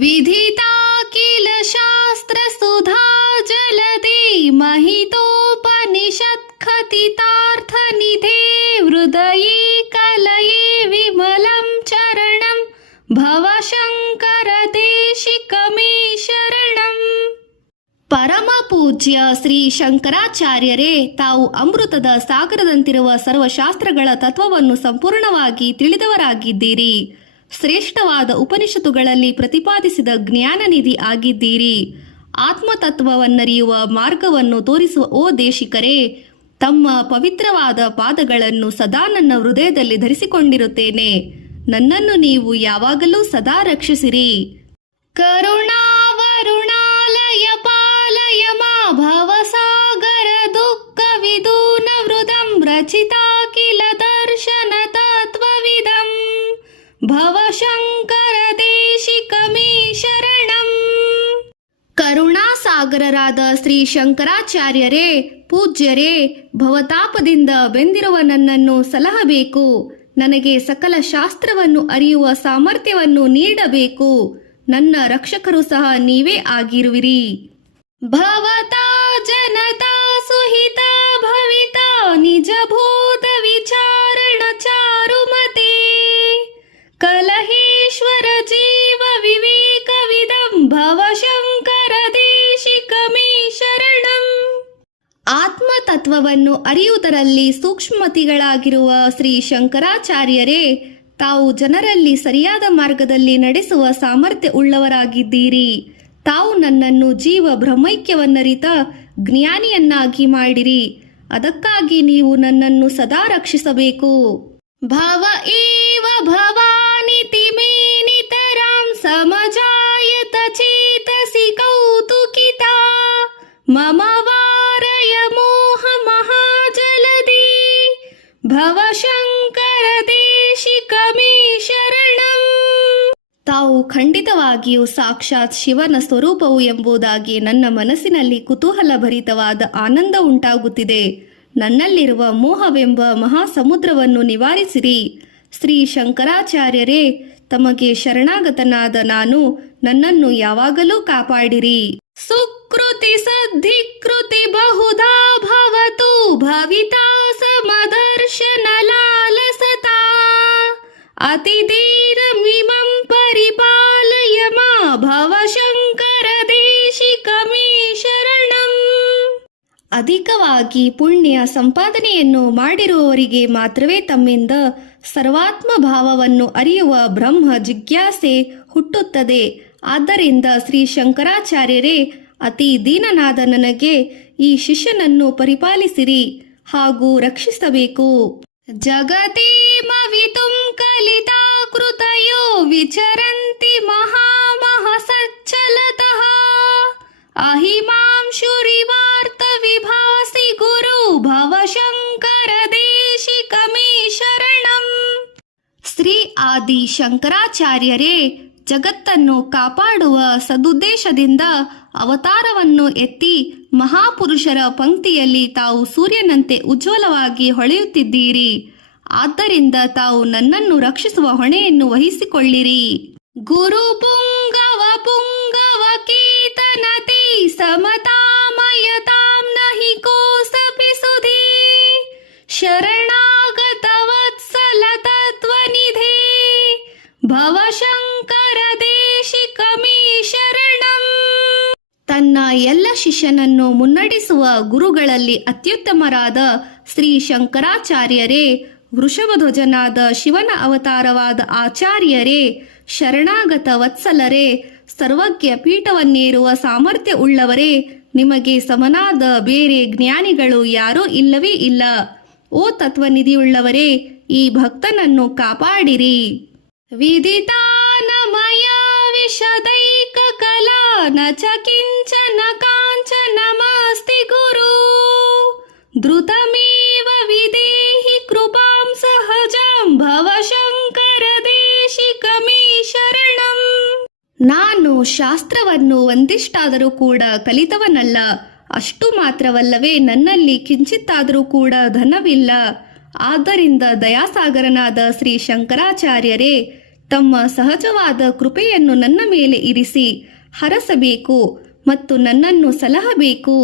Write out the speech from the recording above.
विधिता किल शास्त्रसुधा जलदि महितोपनिषत्खतितार्थनिधे हृदये कलये विमलं चरणं भवशङ्कर देशिकमे शरणं. ಪರಮ ಪೂಜ್ಯ ಶ್ರೀ ಶಂಕರಾಚಾರ್ಯರೇ ತಾವು ಅಮೃತದ ಸಾಗರದಂತಿರುವ ಸರ್ವಶಾಸ್ತ್ರಗಳ ತತ್ವವನ್ನು ಸಂಪೂರ್ಣವಾಗಿ ತಿಳಿದವರಾಗಿದ್ದೀರಿ. ಶ್ರೇಷ್ಠವಾದ ಉಪನಿಷತ್ತುಗಳಲ್ಲಿ ಪ್ರತಿಪಾದಿಸಿದ ಜ್ಞಾನನಿಧಿ ಆಗಿದ್ದೀರಿ. ಆತ್ಮತತ್ವವನ್ನರಿಯುವ ಮಾರ್ಗವನ್ನು ತೋರಿಸುವ ಓ ದೇಶಿಕರೇ, ತಮ್ಮ ಪವಿತ್ರವಾದ ಪಾದಗಳನ್ನು ಸದಾ ನನ್ನ ಹೃದಯದಲ್ಲಿ ಧರಿಸಿಕೊಂಡಿರುತ್ತೇನೆ. ನನ್ನನ್ನು ನೀವು ಯಾವಾಗಲೂ ಸದಾ ರಕ್ಷಿಸಿರಿ. ಕರುಣಾವರುಣಾಲಯ ಪಾಲಯ ಮಾ ಭವಸಾಗರ ದುಃಖ ವಿದೂನ ವೃದಂ ರಚಿತಾ ಕಿಲ ದರ್ಶನ ತತ್ವವಿದಂ ಭವಶಂಕರ ದೇಶಿಕಮೇ ಶರಣಂ. ಕರುಣಾಸಾಗರರಾದ ಶ್ರೀ ಶಂಕರಾಚಾರ್ಯರೇ, ಪೂಜ್ಯರೇ, ಭವತಾಪದಿಂದ ಬೆಂದಿರುವ ನನ್ನನ್ನು ಸಲಹಬೇಕು. ನನಗೆ ಸಕಲ ಶಾಸ್ತ್ರವನ್ನು ಅರಿಯುವ ಸಾಮರ್ಥ್ಯವನ್ನು ನೀಡಬೇಕು. ನನ್ನ ರಕ್ಷಕರು ಸಹ ನೀವೇ ಆಗಿರುವಿರಿ. ಭವತಾ ಜನತಾ ಸುಹಿತ ಭವಿತ ನಿಜಭೂತ ವಿಚಾರಣ ಚಾರುಮತೆ ಕಲಹೇಶ್ವರ ಜೀವ ವಿವೇಕ ವಿದಂ ಭವಶಂಕರ ದೇಶಿಕಮೇ ಶರಣಂ. ಆತ್ಮತತ್ವವನ್ನು ಅರಿಯುವುದರಲ್ಲಿ ಸೂಕ್ಷ್ಮತಿಗಳಾಗಿರುವ ಶ್ರೀ ಶಂಕರಾಚಾರ್ಯರೇ, ತಾವು ಜನರಲ್ಲಿ ಸರಿಯಾದ ಮಾರ್ಗದಲ್ಲಿ ನಡೆಸುವ ಸಾಮರ್ಥ್ಯ ಉಳ್ಳವರಾಗಿದ್ದೀರಿ. ತಾವು ನನ್ನನ್ನು ಜೀವ ಬ್ರಹ್ಮೈಕ್ಯವನ್ನರಿತ ಜ್ಞಾನಿಯನ್ನಾಗಿ ಮಾಡಿರಿ. ಅದಕ್ಕಾಗಿ ನೀವು ನನ್ನನ್ನು ಸದಾ ರಕ್ಷಿಸಬೇಕು. ಭವ ಏವ ಭವಾನಿತಿ ಮೇ ನಿತರಾಂ ಸಮಜಾಯತ ಚೇತಸಿ ಕೌತುಕಿತಾ ಮಮ ವಾರಯ ಮೋಹ ಮಹಾಜಲದಿ ಭವಶಂಕರ ದೇಶಿಕಮೇ ಶರಣಂ. ತಾವು ಖಂಡಿತವಾಗಿಯೂ ಸಾಕ್ಷಾತ್ ಶಿವನ ಸ್ವರೂಪವು ಎಂಬುದಾಗಿ ನನ್ನ ಮನಸ್ಸಿನಲ್ಲಿ ಕುತೂಹಲ ಭರಿತವಾದ ಆನಂದ ಉಂಟಾಗುತ್ತಿದೆ. ನನ್ನಲ್ಲಿರುವ ಮೋಹವೆಂಬ ಮಹಾಸಮುದ್ರವನ್ನು ನಿವಾರಿಸಿರಿ. ಶ್ರೀ ಶಂಕರಾಚಾರ್ಯರೇ, ತಮಗೆ ಶರಣಾಗತನಾದ ನಾನು, ನನ್ನನ್ನು ಯಾವಾಗಲೂ ಕಾಪಾಡಿರಿ. ಸುಕೃತಿ ಸದ್ಧಿಕೃತಿ ಬಹುಧಾ ಭವತು ಭವಿತಾ ಸಮದರ್ಶನ ಲಾಲಸತಾ ಅತಿಧೀರಮಿಮಂ ಪರಿಪಾಲಯ ಮಾ ಭವಶಂಕರ ದೇಶಿಕಮೇ ಶರಣಂ. ಅಧಿಕವಾಗಿ ಪುಣ್ಯ ಸಂಪಾದನೆಯನ್ನು ಮಾಡಿರುವವರಿಗೆ ಮಾತ್ರವೇ ತಮ್ಮಿಂದ ಸರ್ವಾತ್ಮ ಭಾವವನ್ನು ಅರಿಯುವ ಬ್ರಹ್ಮ ಜಿಜ್ಞಾಸೆ ಹುಟ್ಟುತ್ತದೆ. ಆದ್ದರಿಂದ ಶ್ರೀ ಶಂಕರಾಚಾರ್ಯರೇ, ಅತಿ ದೀನನಾದ ನನಗೆ ಈ ಶಿಷ್ಯನನ್ನು ಪರಿಪಾಲಿಸಿರಿ ಹಾಗೂ ರಕ್ಷಿಸಬೇಕು. ಜಗತೀಮವಿತುಂ ಕಲಿತಾ ಕೃತಯೋ ವಿಚರಂತಿ ಮಹಾಮಹ ಸಚ್ಚಲತಃ ಅಹಿಮಾಂಶುರಿವಾರ್ತ ವಿಭಾಸಿ ಗುರು ಭವಶಂಕರ ದೇಶಿಕಮೇ ಶರಣಂ. ಶ್ರೀ ಆದಿ ಶಂಕರಾಚಾರ್ಯರೇ, ಜಗತ್ತನ್ನು ಕಾಪಾಡುವ ಸದುದ್ದೇಶದಿಂದ ಅವತಾರವನ್ನು ಎತ್ತಿ ಮಹಾಪುರುಷರ ಪಂಕ್ತಿಯಲ್ಲಿ ತಾವು ಸೂರ್ಯನಂತೆ ಉಜ್ವಲವಾಗಿ ಹೊಳೆಯುತ್ತಿದ್ದೀರಿ. ಆದ್ದರಿಂದ ತಾವು ನನ್ನನ್ನು ರಕ್ಷಿಸುವ ಹೊಣೆಯನ್ನು ವಹಿಸಿಕೊಳ್ಳಿರಿ. ಗುರು ಪುಂಗವ ಪುಂಗವ ಕೇತನತಿ ಸಮತಾಮಯತಾಂ ನಹಿ ಕೋಸಪಿ ಸುಧೀ ಶರಣಾಗತ ವತ್ಸಲ ತತ್ವನಿಧೇ ಭವಶಂಕರ ದೇಶಿಕಮೇ ಶರಣಂ. ತನ್ನ ಎಲ್ಲ ಶಿಷ್ಯನನ್ನು ಮುನ್ನಡೆಸುವ ಗುರುಗಳಲ್ಲಿ ಅತ್ಯುತ್ತಮರಾದ ಶ್ರೀ ಶಂಕರಾಚಾರ್ಯರೇ, ವೃಷಭಧ್ವಜನಾದ ಶಿವನ ಅವತಾರವಾದ ಆಚಾರ್ಯರೇ, ಶರಣಾಗತ ವತ್ಸಲರೇ, ಸರ್ವಜ್ಞ ಪೀಠವನ್ನೇರುವ ಸಾಮರ್ಥ್ಯ ಉಳ್ಳವರೇ, ನಿಮಗೆ ಸಮನಾದ ಬೇರೆ ಜ್ಞಾನಿಗಳು ಯಾರೂ ಇಲ್ಲವೇ ಇಲ್ಲ. ಓ ತತ್ವನಿಧಿಯುಳ್ಳವರೇ, ಈ ಭಕ್ತನನ್ನು ಕಾಪಾಡಿರಿ. ವಿದಿತಾನ ಮಯಾ ವಿಶದೈಕ ಕಲಾ ನ ಚ ಕಿಂಚನ ಕಾಂಚನಮಸ್ತಿ ಗುರು ಧೃತಮೇವ ವಿದೇಹಿ ಕೃಪಾಂ ಸಹಜಂ ಭವಶಂಕರ ದೇಶಿಕಮೇ ಶರಣಂ. ನಾನು ಶಾಸ್ತ್ರವನ್ನು ಒಂದಿಷ್ಟಾದರೂ ಕೂಡ ಕಲಿತವನಲ್ಲ. ಅಷ್ಟು ಮಾತ್ರವಲ್ಲವೇ ನನ್ನಲ್ಲಿ ಕಿಂಚಿತ್ತಾದರೂ ಕೂಡ ಧನವಿಲ್ಲ. ಆದ್ದರಿಂದ ದಯಾಸಾಗರನಾದ ಶ್ರೀ ಶಂಕರಾಚಾರ್ಯರೇ, ತಮ್ಮ ಸಹಜವಾದ ಕೃಪೆಯನ್ನು ನನ್ನ ಮೇಲೆ ಇರಿಸಿ ಹರಸಬೇಕು ಮತ್ತು ನನ್ನನ್ನು ಸಲಹಬೇಕು.